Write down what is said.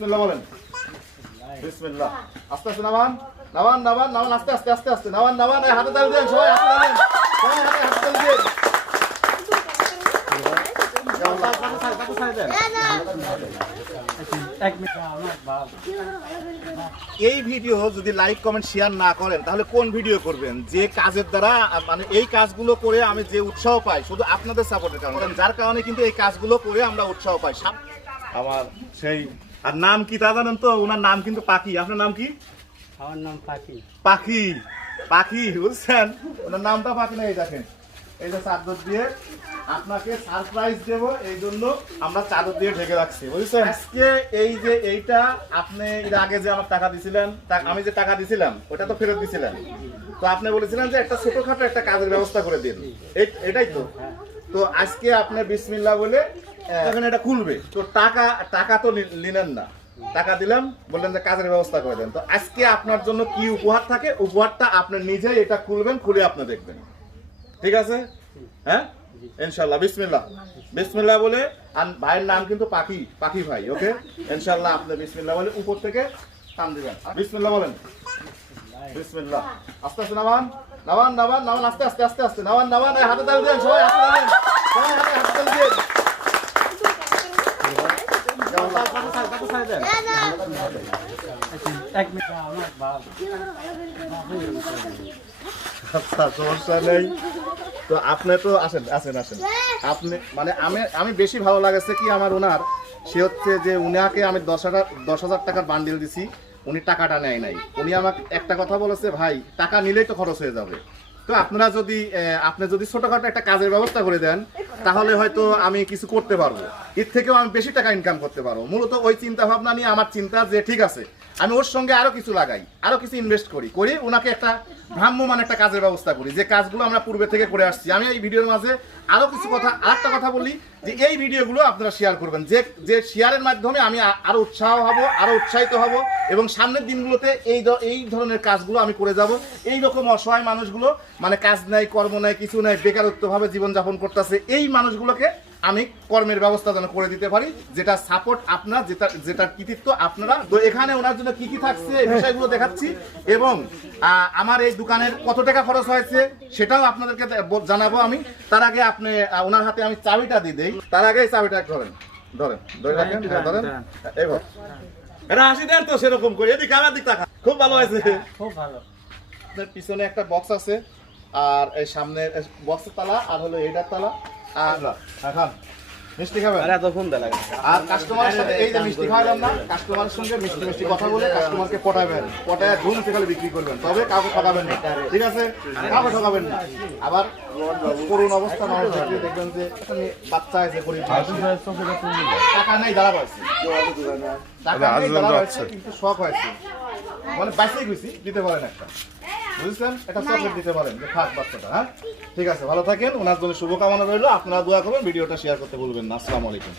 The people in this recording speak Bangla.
বিসমিল্লাহ বলেন। বিসমিল্লাহ। আস্তে আস্তে, নামান নামান নামান নামান, আস্তে আস্তে আস্তে আস্তে, নামান নামান হাতে তালি দেন, সবাই হাতে তালি সবাই হাতে হাতে তালি দেন। এই ভিডিও যদি লাইক, কমেন্ট, শেয়ার না করেন, তাহলে কোন ভিডিও করবেন? যে কাজের দ্বারা মানে এই কাজগুলো করে আমি যে উৎসাহ পাই, শুধু আপনাদের সাপোর্টের কারণে। যার কারণে কিন্তু এই কাজগুলো করে আমরা উৎসাহ পাই। আমার সেই আর নাম কি তা জানেন তো? ওনার নাম কিন্তু পাখি। আপনার নাম কি? আমার নাম পাখি। পাখি। পাখি বুঝছেন? ওনার নামটা পাখি না এই দেখেন। এই যে চাদর দিয়ে আপনাকে সারপ্রাইজ দেব এই জন্য আমরা চাদর দিয়ে ঢেকে রাখছি বুঝছেন? আজকে এই যে এইটা আপনি এর আগে যে আমার টাকা দিছিলেন আমি যে টাকা দিছিলাম ওটা তো ফেরত দিছিলেন। তো আপনি বলেছিলেন যে একটা ছোটখাটো একটা কাজের ব্যবস্থা করে দিন। এটাই তো। তো আজকে আপনি বিসমিল্লাহ বলে আহ, এখন এটা খুলবে। তো টাকা টাকা তো নিলেন না। টাকা দিলাম বললেন যে কাজের ব্যবস্থা করে দেন। তো আজকে আপনার জন্য কি উপহার থাকে? উপহারটা আপনি নিজেই এটা খুলবেন খুলে আপনি দেখবেন। ঠিক আছে? হ্যাঁ? ইনশাল্লাহ বিসমিল্লাহ। বিসমিল্লাহ বলে আর ভাইয়ের নাম কিন্তু পাখি পাখি ভাই ওকে? ইনশাল্লাহ আপনি বিসমিল্লাহ বলে উপর থেকে টান দিবেন। বিসমিল্লাহ বলেন। বিসমিল্লাহ। আস্তে আস্তে নামান। নামান নামান নামান আস্তে আস্তে আস্তে আস্তে। নামান নামান হাতে তালি দেন সবাই হাতে তালি দেন সবাই হাতে হাতে তালি দেন এক মিনিট আমার বাপ আচ্ছা নেই। তো আপনি তো আসেন আসেন আসেন। আপনি মানে আমি আমি বেশি ভালো লাগেছে কি আমার ওনার, সে হচ্ছে যে উনাকে আমি দশ হাজার দশ হাজার টাকার বান্ডিল দিছি, উনি টাকাটা নেয় নাই। উনি আমাকে একটা কথা বলেছে, ভাই, টাকা নিলেই তো খরচ হয়ে যাবে। তো আপনারা যদি আহ, আপনি যদি ছোটখাটো একটা কাজের ব্যবস্থা করে দেন তাহলে হয়তো আমি কিছু করতে পারব। এর থেকেও আমি বেশি টাকা ইনকাম করতে পারব। মূলত ওই চিন্তা ভাবনা নিয়ে আমার চিন্তা যে ঠিক আছে আমি ওর সঙ্গে আরও কিছু লাগাই, আরও কিছু ইনভেস্ট করি করি ওনাকে একটা ভ্রাম্যমান একটা কাজের ব্যবস্থা করি, যে কাজগুলো আমরা পূর্বে থেকে করে আসছি। আমি এই ভিডিওর মাঝে আরও কিছু কথা, আরেকটা কথা বলি, যে এই ভিডিওগুলো আপনারা শেয়ার করবেন। যে যে শেয়ারের মাধ্যমে আমি আরও উৎসাহ হব, আরও উৎসাহিত হব, এবং সামনের দিনগুলোতে এই এই ধরনের কাজগুলো আমি করে যাব। এই রকম অসহায় মানুষগুলো মানে কাজ নাই, কর্ম নাই, কিছু নাই, বেকারত্বভাবে জীবনযাপন করতেছে, এই মানুষগুলোকে আমি কর্মের ব্যবস্থা যেন করে দিতে পারি যেটা সাপোর্ট আপনার যেটা যেটা কৃতিত্ব আপনারা। তো এখানে ওনার জন্য কি কি থাকছে এই বিষয়গুলো দেখাচ্ছি। এবং আমার এই দোকানের কত টাকা খরচ হয়েছে সেটাও আপনাদেরকে জানাব আমি। তার আগে আপনি ওনার হাতে আমি চাবিটা দিয়ে দেই। তার আগে এই চাবিটা ধরেন। ধরেন ধরে রাখেন হ্যাঁ, ধরেন। এবার দেন তো সেরকম করে এদিকে আমার দিক তাকা খুব ভালো হয়েছে। খুব ভালো। আপনার পিছনে একটা বক্স আছে আর এই সামনে বক্সের তালা আর হলো এইটার তালা। আর এখন মিষ্টি খাবেন? আরে এত ফোন আর কাস্টমারের সাথে এই যে মিষ্টি খাওয়ালাম না কাস্টমারের সঙ্গে মিষ্টি মিষ্টি কথা বলে কাস্টমারকে পটাবেন। পটায় ঘুম সেখানে বিক্রি করবেন। তবে কাউকে ঠকাবেন না। ঠিক আছে? কাউকে ঠকাবেন না। আবার করুণ অবস্থা দেখবেন যে একটা বাচ্চা আছে গরিব টাকা নেই দাঁড়া পাইছে টাকা নেই দাঁড়া পাইছে কিন্তু শখ হয়েছে। মানে বাইসে গেছি দিতে পারেন একটা। বুঝছেন? এটা চকলেট দিতে পারেন যে খাক বাচ্চাটা হ্যাঁ? ঠিক আছে ভালো থাকেন ওনার জন্য শুভকামনা রইল আপনারা দোয়া করবেন ভিডিওটা শেয়ার করতে বলবেন না। আসসালামু আলাইকুম।